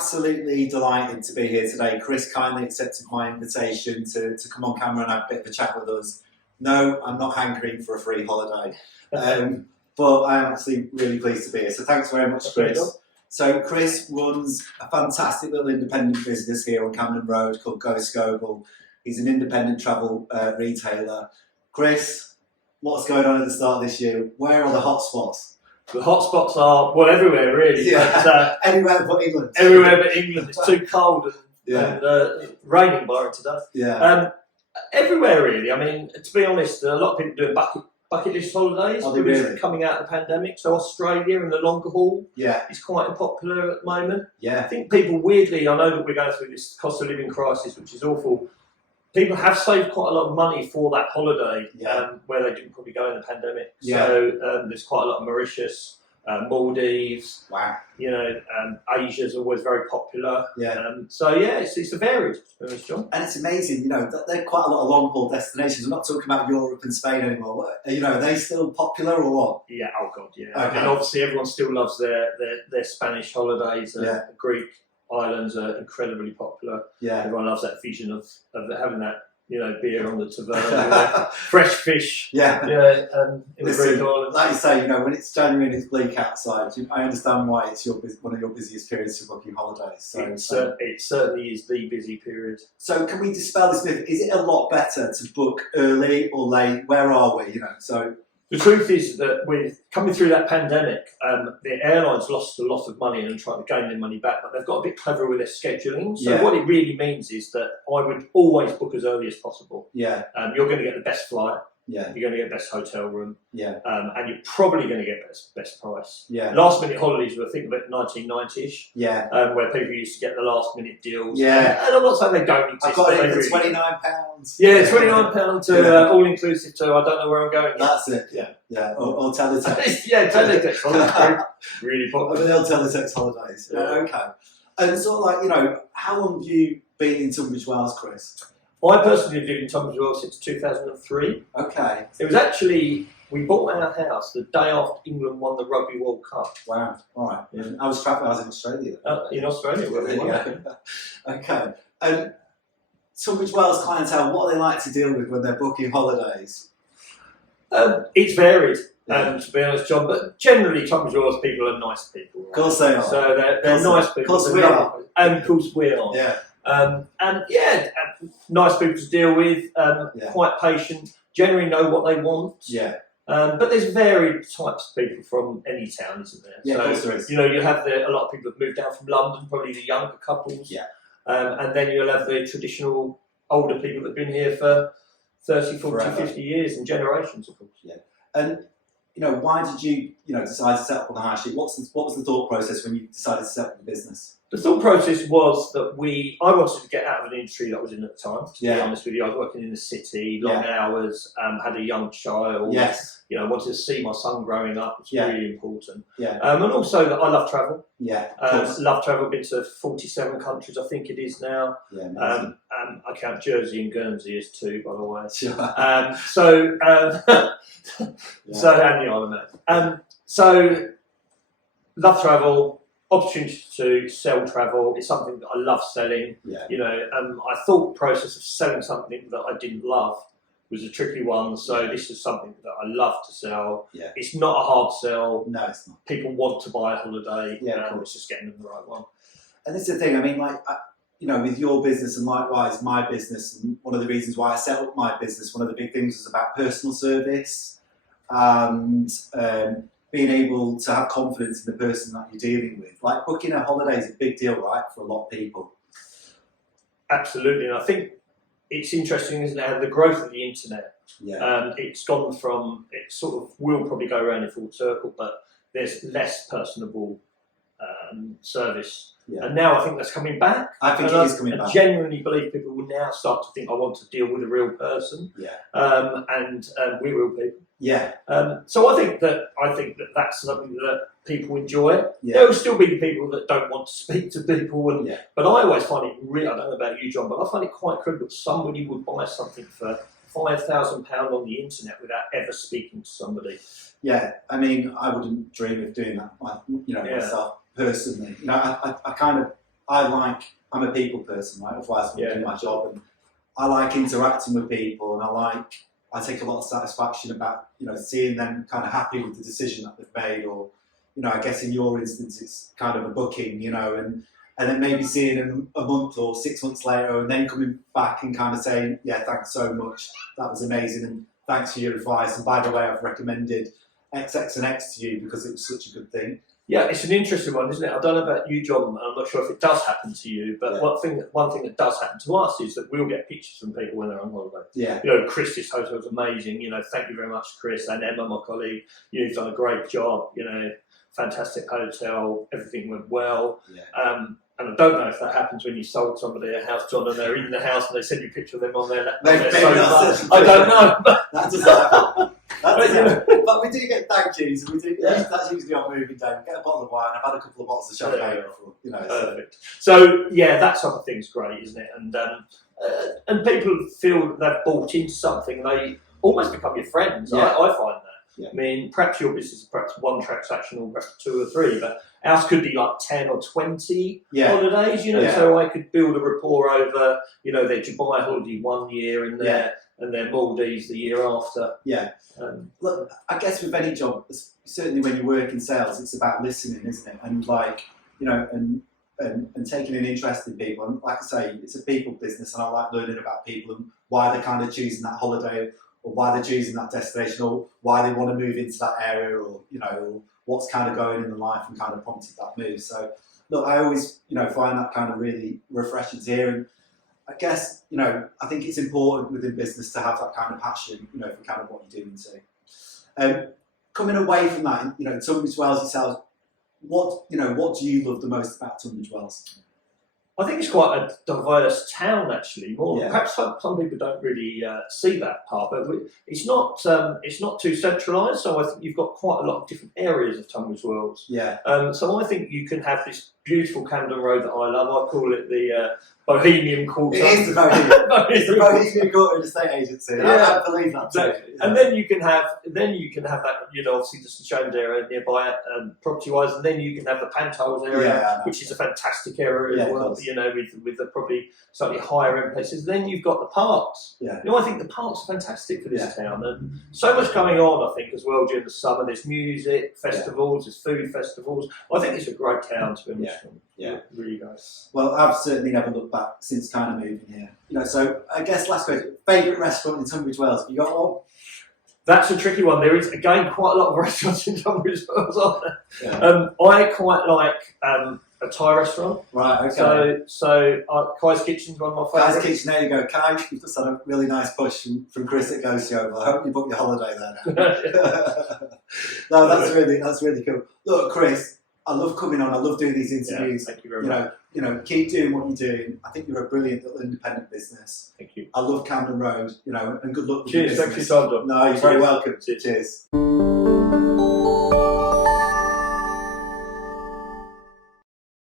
absolutely delighted to be here today. Chris kindly accepted my invitation to come on camera and have a bit of a chat with us. No, I'm not hankering for a free holiday, but I'm actually really pleased to be here. So thanks very much, Chris. So Chris runs a fantastic little independent business here on Camden Road called Scoble. He's an independent travel retailer. Chris, what's going on at the start of this year? Where are the hotspots? The hotspots are, well, everywhere really. Yeah. But, Anywhere but England. Everywhere but England. It's too cold and raining by today. Yeah. Everywhere really. I mean, to be honest, a lot of people doing bucket list holidays. Are they really? Coming out of the pandemic. So Australia and the longer haul is quite popular at the moment. Yeah. I think people weirdly, I know that we're going through this cost of living crisis, which is awful. People have saved quite a lot of money for that holiday where they didn't probably go in the pandemic. Yeah. So there's quite a lot of Mauritius, Maldives. Wow. You know, Asia's always very popular. Yeah. So yeah, it's a varied, to be honest, John. And it's amazing, you know, they're quite a lot of long haul destinations. We're not talking about Europe and Spain anymore. You know, are they still popular or what? Yeah, oh God, yeah. Okay. And obviously everyone still loves their Spanish holidays. Greek islands are incredibly popular. Yeah. Everyone loves that vision of having that, you know, beer on the taverna, fresh fish. Yeah. In the Greek Listen, islands. like you say, you know, when it's January and it's bleak outside, I understand why it's one of your busiest periods for booking holidays. So it certainly is the busy period. So can we dispel this myth? Is it a lot better to book early or late? Where are we? You know, so. The truth is that with coming through that pandemic, the airlines lost a lot of money and trying to gain their money back, but they've got a bit clever with their scheduling. So what it really means is that I would always book as early as possible. Yeah. You're going to get the best flight. Yeah. You're going to get the best hotel room. Yeah. And you're probably going to get best price. Yeah. Last minute holidays were, I think, about 1990-ish. Yeah. Where people used to get the last minute deals. Yeah. And I'm not saying they don't exist. I got it for really £29. Yeah, £29 to all inclusive to I don't know where I'm going. That's it. Yeah. Yeah. Or teletext. Yeah, teletext. Really popular. I mean, they'll teletext holidays. Yeah. Okay. And sort of like, you know, how long have you been in Tunbridge Wells, Chris? I personally have lived in Tunbridge Wells since 2003. Okay. It was actually, we bought our house the day after England won the Rugby World Cup. Wow. All right. Yeah. I was travelling. I was in Australia. In Australia, where we won. Okay. And Tunbridge Wells clientele, what do they like to deal with when they're booking holidays? It's varied, Yeah. to be honest, John. But generally, Tunbridge Wells people are nice people. Right? Of course they are. So they're nice people. Of course we are. And of course we are. Yeah. Nice people to deal with, quite patient, generally know what they want. Yeah. But there's varied types of people from any town, isn't there? Yeah, so, of course there is. You know, you have a lot of people have moved down from London, probably the younger couples. Yeah. And then you'll have the traditional older people that have been here for 30, 40, Forever. 50 years and generations, of course. Yeah. And, you know, why did you decide to set up on the high street? What was the thought process when you decided to set up the business? The thought process was that I wanted to get out of an industry that I was in at the time, to be honest with you. I was working in the city, long hours, had a young child. Yes. You know, wanted to see my son growing up, which was really important. Yeah. And also that I love travel. Yeah. Love travel, been to 47 countries, I think it is now. Yeah. Amazing. I count Jersey and Guernsey as two, by the way. Sure. So, and the Isle of Man. So, love travel. Opportunity to sell travel is something that I love selling. Yeah. You know, I thought the process of selling something that I didn't love was a tricky one. So this is something that I love to sell. Yeah. It's not a hard sell. No, it's not. People want to buy a holiday. Yeah, it's just getting them the right one. And this is the thing. I mean, like, you know, with your business and likewise my business, and one of the reasons why I set up my business, one of the big things was about personal service and being able to have confidence in the person that you're dealing with. Like, booking a holiday is a big deal, right, for a lot of people. Absolutely, and I think it's interesting, isn't it, how the growth of the internet. Yeah. It's gone from, it sort of will probably go around in full circle, but there's less personable service. Yeah. And now I think that's coming back. I think it is coming back. I genuinely believe people will now start to think, I want to deal with a real person. Yeah. And we're real people. Yeah. So I think that that's something that people enjoy. Yeah. There will still be the people that don't want to speak to people, and but I always find it really, I don't know about you, John, but I find it quite critical that somebody would buy something for £5,000 on the internet without ever speaking to somebody. Yeah, I mean, I wouldn't dream of doing that, myself personally. You know, I'm a people person, right? Otherwise, I'm doing my job, and I like interacting with people, and I take a lot of satisfaction about, seeing them kind of happy with the decision that they've made, or, I guess in your instance, it's kind of a booking, and then maybe seeing them a month or 6 months later, and then coming back and kind of saying, yeah, thanks so much, that was amazing, and thanks for your advice, and by the way, I've recommended X, X and X to you because it was such a good thing. Yeah, it's an interesting one, isn't it? I don't know about you, John, and I'm not sure if it does happen to you, but one thing that does happen to us is that we'll get pictures from people when they're on holiday. Yeah. Chris, this hotel was amazing. Thank you very much, Chris, and Emma, my colleague. You've done a great job. Fantastic hotel. Everything went well. Yeah. And I don't know if that happens when you sold somebody a house, John, and they're in the house and they send you a picture of them on their sofa. I don't know. That doesn't happen. But we do get thank yous, and that's usually on moving day. We get a bottle of wine. I've had a couple of bottles of champagne before, Perfect. So that sort of thing's great, isn't it? And people feel that they've bought into something, they almost become your friends. Yeah. I find that. Yeah. I mean, perhaps your business is perhaps one transaction or perhaps 2 or 3, but ours could be like 10 or 20 holidays, so I could build a rapport over, their Dubai holiday 1 year and their Maldives the year after. Yeah. Look, I guess with any job, certainly when you work in sales, it's about listening, isn't it? And and taking an interest in people. And like I say, it's a people business, and I like learning about people and why they're kind of choosing that holiday, or why they're choosing that destination, or why they want to move into that area, or or what's kind of going in their life and kind of prompted that move. So look, I always find that kind of really refreshing to hear. And I guess I think it's important within business to have that kind of passion, for kind of what you're doing too. Coming away from that, Tunbridge Wells itself, what do you love the most about Tunbridge Wells? I think it's quite a diverse town, actually. Perhaps some people don't really see that part, but it's not too centralised. So I think you've got quite a lot of different areas of Tunbridge Wells. Yeah. So I think you can have this beautiful Camden Road that I love. I call it the Bohemian Quarter. It is the Bohemian. It's the Bohemian Quarter estate agency. I believe that too. Exactly. And then you can have that, obviously just the Jones area nearby, property-wise, and then you can have the Pantiles area, which is a fantastic area as well. With the probably slightly higher end places. Then you've got the parks. Yeah. I think the parks are fantastic for this town, and so much going on. I think as well during the summer. There's music festivals, there's food festivals. I think it's a great town to be honest. Yeah, really nice. Well, I've certainly never looked back since kind of moving here. So I guess last question: favourite restaurant in Tunbridge Wells? Have you got one? That's a tricky one. There is again quite a lot of restaurants in Tunbridge Wells, aren't there? Yeah. I quite like a Thai restaurant. Right, okay. So Kai's Kitchen's one of my favourites. Kai's Kitchen, there you go. Kai, you've just had a really nice push from Chris at Go Scoble. I hope you book your holiday there now. No, that's really cool. Look, Chris, I love coming on. I love doing these interviews. Thank you very much. Keep doing what you're doing. I think you're a brilliant little independent business. Thank you. I love Camden Road, and good luck with your Cheers, business. thanks for your time, John. No, you're very welcome. Cheers.